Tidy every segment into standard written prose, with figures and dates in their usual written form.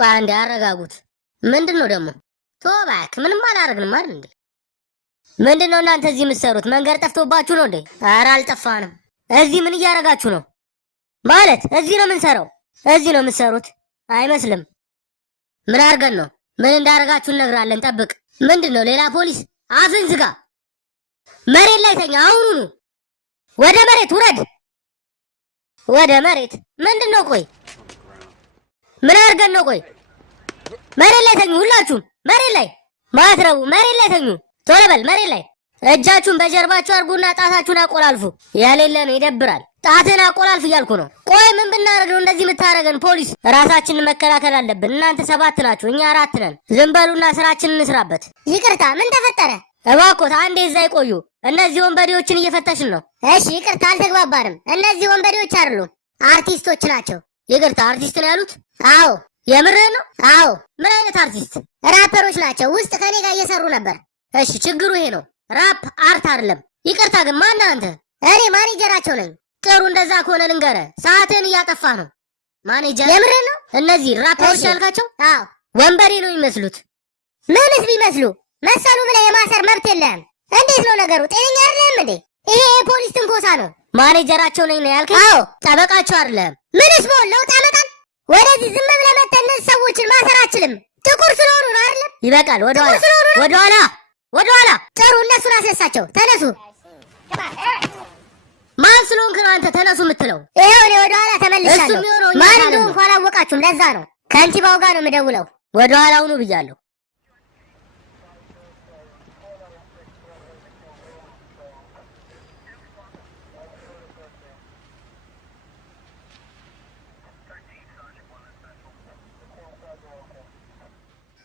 ቆይ አንዴ አረጋጉት። ምንድነው ደግሞ? ቶባክ ምንም አላረግንም አይደል እንዴ? ምንድነው እናንተ እዚህ የምትሰሩት? መንገድ ጠፍቶባችሁ ነው እንዴ? ኧረ አልጠፋንም። እዚህ ምን እያረጋችሁ ነው? ማለት እዚህ ነው የምንሰራው? እዚህ ነው የምትሰሩት? አይመስልም። ምን አድርገን ነው? ምን እንዳረጋችሁ እነግራለን። ጠብቅ። ምንድነው? ሌላ ፖሊስ? አፍን ዝጋ። መሬት ላይ ተኛ አሁኑኑ። ወደ መሬት ውረድ። ወደ መሬት ምንድነው? ቆይ ምን አድርገን ነው? ቆይ መሬት ላይ ተኙ ሁላችሁም። መሬት ላይ ማትረቡ መሬት ላይ ተኙ። ቶሎ በል መሬት ላይ። እጃችሁን በጀርባችሁ አድርጉና ጣታችሁን አቆላልፉ። ያሌለ ነው ይደብራል። ጣትን አቆላልፍ እያልኩ ነው። ቆይ ምን ብናደርግ ነው እንደዚህ የምታደርገን? ፖሊስ ራሳችንን መከላከል አለብን። እናንተ 7 ናችሁ፣ እኛ 4 ነን። ዝም በሉና ስራችንን እንስራበት። ይቅርታ፣ ምን ተፈጠረ? እባክዎት አንዴ እዛ ይቆዩ። እነዚህ ወንበዴዎችን እየፈተሽን ነው። እሺ ይቅርታ፣ አልተግባባንም። እነዚህ ወንበዴዎች አይደሉም፣ አርቲስቶች ናቸው። ይቅርታ፣ አርቲስት ነው ያሉት? አዎ። የምርህ ነው? አዎ። ምን አይነት አርቲስት? ራፐሮች ናቸው። ውስጥ ከኔ ጋር እየሰሩ ነበር። እሺ ችግሩ ይሄ ነው። ራፕ አርት አይደለም። ይቅርታ ግን ማን አንተ? እኔ ማኔጀራቸው ነኝ። ጥሩ፣ እንደዛ ከሆነ ልንገርህ፣ ሰዓትን እያጠፋ ነው። ማኔጀር? የምርህ ነው? እነዚህ ራፐሮች ያልካቸው? አዎ። ወንበዴ ነው የሚመስሉት። ምንስ ቢመስሉ መሰሉ ብለህ የማሰር መብት የለህም። እንዴት ነው ነገሩ? ጤነኛ አይደለም እንዴ? ይሄ የፖሊስ ትንኮሳ ነው። ማኔጀራቸው ነኝ ነው ያልከኝ? አዎ። ጠበቃቸው አይደለም። ምንስ በሆን ለውጥ ያመጣል? ወደዚህ ዝም ብለህ መተህ እነዚህ ሰዎችን ማሰር አችልም። ጥቁር ስለሆኑ ነው አይደለም? ይበቃል። ወደኋላ። ጥሩ፣ እነሱን አስነሳቸው። ተነሱ። ማን ስለሆንክ ነው አንተ ተነሱ የምትለው? ይኸው እኔ ወደኋላ ተመልሻለሁ። ማን እንደሆንኩ አላወቃችሁም። ለዛ ነው ከንቲባው ጋር ነው የምደውለው። ወደኋላ ሁኑ ብያለሁ።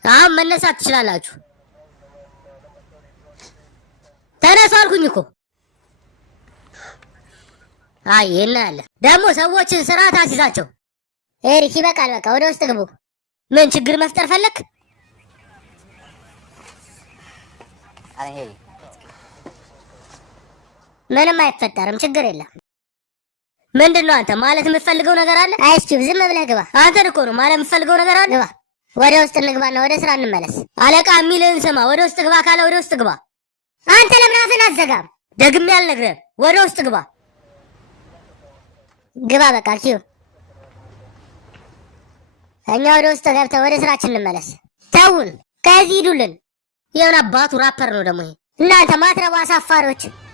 አሁን መነሳት ትችላላችሁ። ተነሱ አልኩኝ እኮ። አይ የለ ደግሞ ሰዎችን ስርዓት አስይዛቸው። ኤሪክ ይበቃል፣ በቃ ወደ ውስጥ ግቡ። ምን ችግር መፍጠር ፈለክ? ምንም አይፈጠርም፣ ችግር የለም። ምንድነው አንተ ማለት የምትፈልገው ነገር አለ? አይስኪው ዝም ብለህ ግባ። አንተን እኮ ነው ማለት የምትፈልገው ነገር አለ። ግባ። ወደ ውስጥ እንግባና ወደ ስራ እንመለስ። አለቃ የሚልህን ስማ። ወደ ውስጥ ግባ ካለ ወደ ውስጥ ግባ። አንተ ለምን አፍህን አትዘጋም? ደግሜ አልነግርህም። ወደ ውስጥ ግባ። ግባ በቃ ኪዩ። እኛ ወደ ውስጥ ገብተን ወደ ስራችን እንመለስ። ተውን፣ ከዚህ ሂዱልን። የምን አባቱ ራፐር ነው ደግሞ ይሄ? እናንተ ማትረቡ አሳፋሪዎች።